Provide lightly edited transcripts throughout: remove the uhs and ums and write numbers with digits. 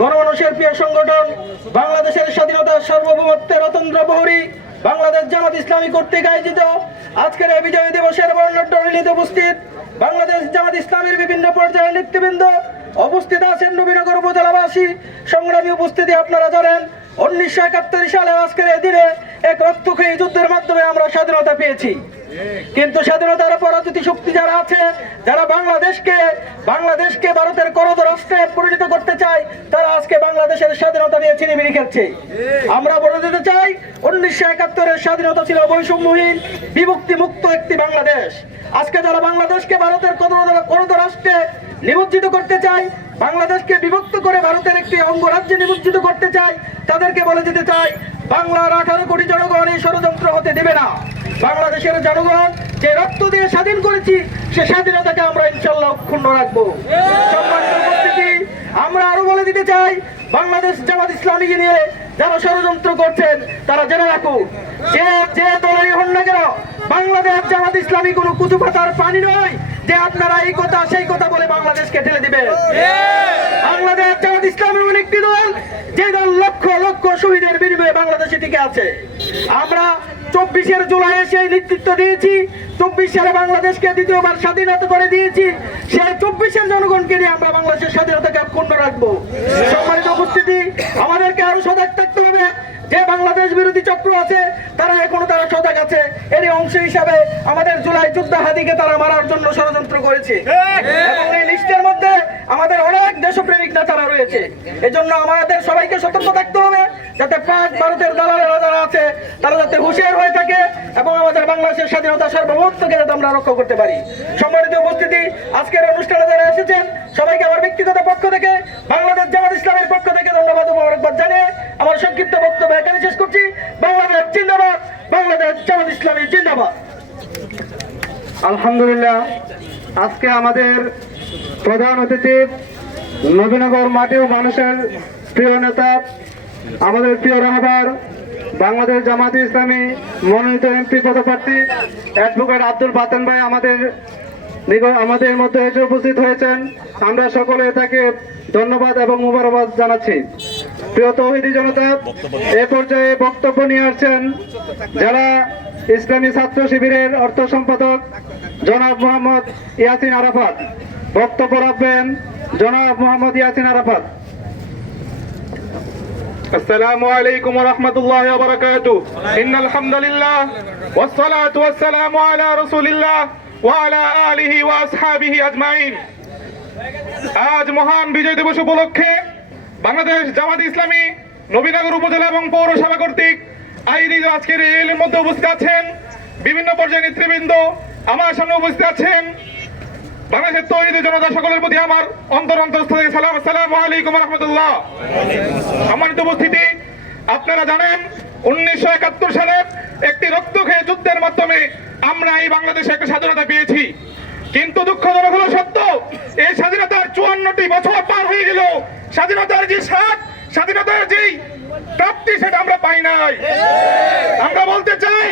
গণমানুষের প্রিয় সংগঠন বাংলাদেশের স্বাধীনতার সার্বভৌমত্বের অতন্দ্র প্রহরী বাংলাদেশ জামাত ইসলামী কর্তৃক আয়োজিত আজকের এই বিজয় দিবসের বর্ণাঢ্য র্যালিতে উপস্থিত বাংলাদেশ জামাত ইসলামীর বিভিন্ন পর্যায়ের নেতৃবৃন্দ, উপস্থিত আছেন নবীনগর উপজেলাবাসী। সংগ্রামী উপস্থিতি, আপনারা জানেন 1971 সালে আজকের এই দিনে এক রক্তক্ষয়ী যুদ্ধের মাধ্যমে আমরা স্বাধীনতা পেয়েছি। কিন্তু স্বাধীনতার পরাজিত শক্তি যারা আছে, যারা বাংলাদেশকে ভারতের করদ রাষ্ট্রে পরিণত করতে চায়, তারা আজকে বাংলাদেশের স্বাধীনতা নিয়ে চিনিমিনি খেলছে। আমরা বলে দিতে চাই, 1971-এর স্বাধীনতা ছিল বৈষম্যহীন, বিভক্তি মুক্ত একটি বাংলাদেশ। আজকে যারা বাংলাদেশকে ভারতের করদ রাষ্ট্রে নিমজ্জিত করতে চায়, বাংলাদেশকে বিভক্ত করে ভারতের একটি অঙ্গরাজ্যে নিমজ্জিত করতে চায়, তাদেরকে বলে দিতে চাই, বাংলার 18 কোটি জনগণ এই ষড়যন্ত্র হতে দেবে না। বাংলাদেশের জনগণ যে রক্ত দিয়ে স্বাধীন করেছি, সে স্বাধীনতাকে আমরা ইনশাআল্লাহ অক্ষুণ্ণ রাখবো। সম্মানিত উপস্থিতি, আমরা আরো বলে দিতে চাই, বাংলাদেশ জামাত ইসলামীকে নিয়ে যারা ষড়যন্ত্র করছেন, তারা জেনে রাখুন, যে দলেরই হন না কেন, বাংলাদেশ জামাত ইসলামী কোনো কুচু পাতার পানি নয় যে আপনারা এই কথা সেই কথা বলে বাংলাদেশকে ঠেলে দিবেন। বাংলাদেশ জামাত ইসলামী এমন একটি দল, যে দল লক্ষ লক্ষ শহীদের বিনিময়ে বাংলাদেশে টিকে আছে। আমরা 24 জুলাই সেই নেতৃত্ব দিয়েছি, 24 সালে বাংলাদেশকে দ্বিতীয়বার স্বাধীনতা করে দিয়েছি। সেই 24 জনগণকে নিয়ে আমরা বাংলাদেশের স্বাধীনতাকে অক্ষুণ্ণ রাখবো। সম্মানিত উপস্থিতি, আমাদেরকে আরো সজাগ থাকতে হবে। যে বাংলাদেশ বিরোধী চক্র আছে, তারা এখনো সজাগ আছে। এরই অংশ হিসাবে আমাদের জুলাই যোদ্ধা হাদিকে তারা মারার জন্য ষড়যন্ত্র করেছে, এবং এই লিস্টের মধ্যে আমাদের অনেক দেশপ্রেমিক নেতারা রয়েছে। এজন্য আমাদের সবাইকে সতর্ক থাকতে হবে, যাতে পাক ভারতের দালালেরা যারা আছে, তারা যাতে হুঁশিয়ার হয়ে থাকে এবং আমাদের বাংলাদেশের স্বাধীনতা সার্বভৌমত্বকে যাতে আমরা রক্ষা করতে পারি। সম্মানিত উপস্থিতি, আজকের অনুষ্ঠানে যারা এসেছেন, সবাইকে আমার ব্যক্তিগত পক্ষ থেকে, বাংলাদেশ জামাত ইসলামের পক্ষ থেকে ধন্যবাদ ও মোবারকবাদ জানিয়ে আমার সংক্ষিপ্ত বক্তব্য এখানে শেষ করছি। বাংলাদেশ জিন্দাবাদ, বাংলাদেশ জামাত ইসলামী জিন্দাবাদ। আলহামদুলিল্লাহ, আজকে আমাদের প্রধান অতিথি নবীনগর মাটি ও মানুষের প্রিয় নেতা, আমাদের প্রিয় রাহবার, বাংলাদেশ জামাত ইসলামী মনোনীত এমপি পদপ্রার্থী অ্যাডভোকেট আব্দুল বাতেন ভাই আমাদের মধ্যে এসে উপস্থিত হয়েছেন। আমরা সকলে তাকে ধন্যবাদ এবং মুবারকবাদ জানাচ্ছি। প্রিয় তৌহিদি জনতা, এ পর্যায়ে বক্তব্য নিয়ে আসছেন যারা ইসলামী ছাত্র শিবিরের অর্থ সম্পাদক জনাব মোহাম্মদ ইয়াসিন আরাফাত। বক্তব্য রাখবেন জনাব মোহাম্মদ ইয়াসিন আরাফাত। আসসালামু আলাইকুম ওয়া রাহমাতুল্লাহি ওয়া বারাকাতুহু। ইন্নাল হামদুলিল্লাহ ওয়াস সালাতু ওয়াস সালামু আলা রাসূলিল্লাহ ওয়া আলা আলিহি ওয়া আসহাবিহি আজমাইন। আজ মহান বিজয় দিবস উপলক্ষে বাংলাদেশ জামাত ইসলামী নবীনগর উপজেলা এবং পৌরসভা কর্তৃক আয়োজিত আজকের এই র্যালির মধ্যে উপস্থিত আছেন বিভিন্ন পর্যায়ের নেতৃবৃন্দ। আমার সামনে উপস্থিত আছেন বাংলাদেশের তৌহিদি জনতা, সকলের প্রতি আমার অন্তরস্থ থেকে সালাম। আসসালামু আলাইকুম ওয়া রাহমাতুল্লাহ। সম্মানিত উপস্থিতি, আপনারা জানেন 1971 সালে একটি রক্তক্ষয়ী যুদ্ধের মাধ্যমে আমরা এই বাংলাদেশে একটা স্বাধীনতা পেয়েছি। কিন্তু দুঃখজনক হলো সত্য, এই স্বাধীনতার 54টি বছর পার হয়ে গেল, স্বাধীনতার যে স্বাদ, স্বাধীনতার যেই প্রাপ্তি, সেটা আমরা পাই নাই। আমরা বলতে চাই,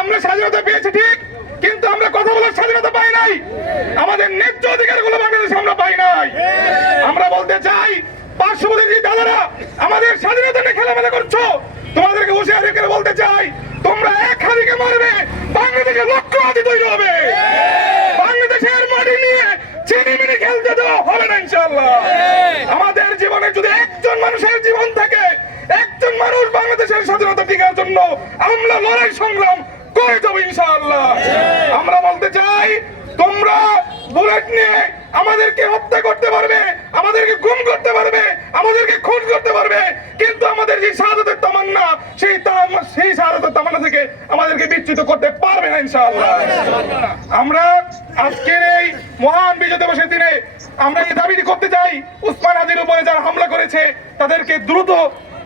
আমরা স্বাধীনতা পেয়েছি ঠিক, কিন্তু আমরা কথা বলার স্বাধীনতা পাই নাই। আমাদের ন্যায্য অধিকারগুলো বাংলাদেশে আমরা পাই নাই। আমরা বলতে চাই, পার্শ্ববর্তী দাদারা আমাদের স্বাধীনতা নিয়ে খেলামেলা করছো, তোমাদেরকে হুঁশিয়ারি করে বলতে চাই, তোমরা এক হাদিকে মারবে, বাংলাদেশে লক্ষ হাদি তৈরি হবে। বাংলাদেশের মাটি নিয়ে চিনিমিনি খেলতে দেওয়া হবে না ইনশাআল্লাহ। আমাদের জীবনে যদি একজন মানুষের জীবন থাকে, একজন মানুষ বাংলাদেশের স্বাধীনতা টিকার জন্য আমরা লড়াই সংগ্রাম করে যাবো ইনশাআল্লাহ। আমরা বলতে চাই, তোমরা বুলেট নিয়ে আমাদেরকে হত্যা করতে পারবে, আমাদেরকে গুম করতে পারবে, আমাদেরকে খুন করতে পারবে, কিন্তু আমাদের যে শাহাদাতের তামান্না, সেই শাহাদাতের তামান্না থেকে আমাদেরকে বিচ্যুত করতে পারবে না ইনশাআল্লাহ। আমরা আজকের এই মহান বিজয় দিবসের দিনে আমরা এই দাবি করতে চাই, উসমান হাদির উপরে যারা হামলা করেছে, তাদেরকে দ্রুত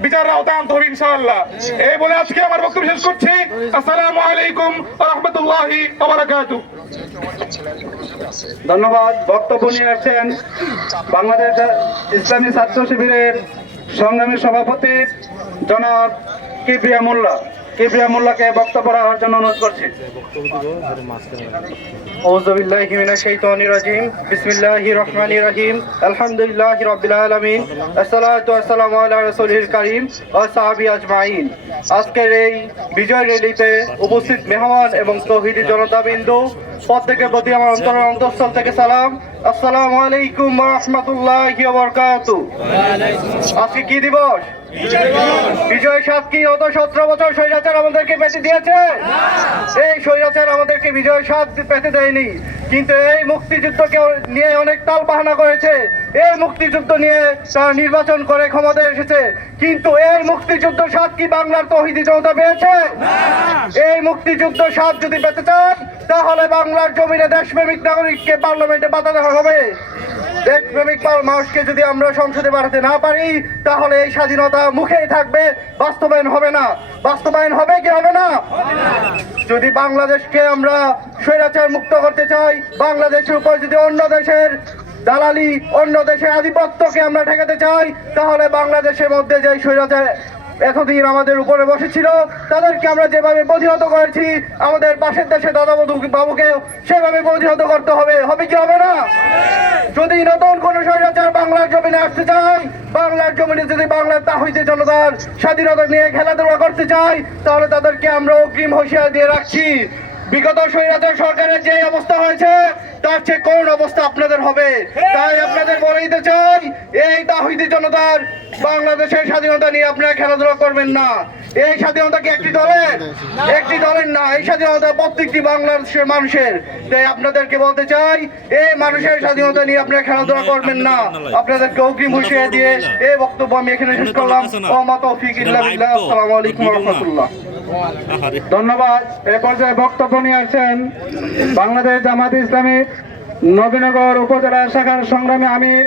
বিচারের আওতায় আনতে হবে ইনশাআল্লাহ। এই বলে আজকে আমার বক্তব্য শেষ করছি। আসসালামু আলাইকুম ওয়া রাহমাতুল্লাহি ওয়া বারাকাতুহু। ধন্যবাদ। বক্তব্য নিয়ে আসছেন বাংলাদেশ ইসলামী ছাত্র শিবিরের সংগ্রামী সভাপতি জনাব কিবরিয়া মোল্লা। কিবরিয়া মোল্লাকে বক্তব্য রাখার জন্য অনুরোধ করছি। আউযু বিল্লাহি মিনাশ শাইতানির রাজিম। বিসমিল্লাহির রহমানির রহিম। আলহামদুলিল্লাহি রাব্বিল আলামিন। আসসালাতু ওয়াসসালামু আলা রাসূলিল কারীম ওয়া সাহাবী আজমাইন। আজকের এই বিজয় র্যালিতে উপস্থিত মেহমান এবং তৌহিদি জনতাবিন্দু, প্রত্যেকের প্রতি আমার অন্তঃস্থল থেকে সালাম। আসসালামু আলাইকুম ওয়া রাহমাতুল্লাহি ওয়া বারাকাতুহু। আজকে কি দিবস? বিজয় সাক্ষী। গত 17 বছর স্বৈরাচার আমাদেরকে পেতে দিয়েছে। এই স্বৈরাচার আমাদেরকে বিজয় সাথ পেতে দেয়নি, কিন্তু এই মুক্তিযুদ্ধকে নিয়ে অনেক তাল বাহানা করেছে। এই মুক্তিযুদ্ধ নিয়ে তারা নির্বাচন করে ক্ষমতায় এসেছে, কিন্তু এই মুক্তিযুদ্ধ সাথ কি বাংলার তৌহিদি জনতা পেয়েছে? এই মুক্তিযুদ্ধ সাথ যদি পেতে চান, তাহলে বাংলার জমিনে দেশপ্রেমিক নাগরিককে পার্লামেন্টে বাধা দেওয়া হবে। দেশপ্রেমিক মানুষকে যদি আমরা সংসদে বাড়াতে না পারি, তাহলে এই স্বাধীনতা মুখেই থাকবে, বাস্তবায়ন হবে না। বাস্তবায়ন হবে কি হবে না? যদি বাংলাদেশকে আমরা স্বৈরাচার মুক্ত করতে চাই, বাংলাদেশের উপর যদি অন্য দেশের দালালি, অন্য দেশের আধিপত্যকে আমরা ঠেকাতে চাই, তাহলে বাংলাদেশের মধ্যে যে স্বৈরাচার এতদিন আমাদের উপরে বসেছিল, তাদেরকে আমরা যেভাবে প্রতিহত করেছি, আমাদের পাশের দেশে দাদা বাবুকে সেভাবে প্রতিহত করতে হবে। হবে কি হবে না? যদি নতুন কোন স্বৈরাচার বাংলার জমিনে আসতে চায়, বাংলার জমিনে যদি বাংলার তাহিদি জনতার স্বাধীনতা নিয়ে খেলাধুলা করতে চায়, তাহলে তাদেরকে আমরা অগ্রিম হুঁশিয়ারি দিয়ে রাখছি, বিগত স্বৈরাচার সরকারের যে অবস্থা হয়েছে, তার চেয়ে করুণ অবস্থা আপনাদের হবে। তাই আপনাদের বলে দিতে চাই, এই তাহিদি জনতার বাংলাদেশের স্বাধীনতা নিয়ে আপনারা খেলাধুলা করবেন না। এই স্বাধীনতা কি একটি দলের না, এই স্বাধীনতা প্রত্যেকটি বাংলাদেশের মানুষের। তাই আপনাদেরকে বলতে চাই, এই মানুষের স্বাধীনতা নিয়ে আপনারা খেলাধুলা করবেন না। আপনাদেরকে অগ্রিম হুঁশিয়ারি দিয়ে এই বক্তব্য আমি এখানে শেষ করলাম। ওয়া মা তৌফিক ইল্লা বিল্লাহ। আসসালামু আলাইকুম ওয়া রাহমাতুল্লাহ। ধন্যবাদ। এ পর্যায়ে বক্তব্য নিয়ে আসছেন বাংলাদেশ জামাত ইসলামী নবীনগর উপজেলা শাখার সংগ্রামী আমির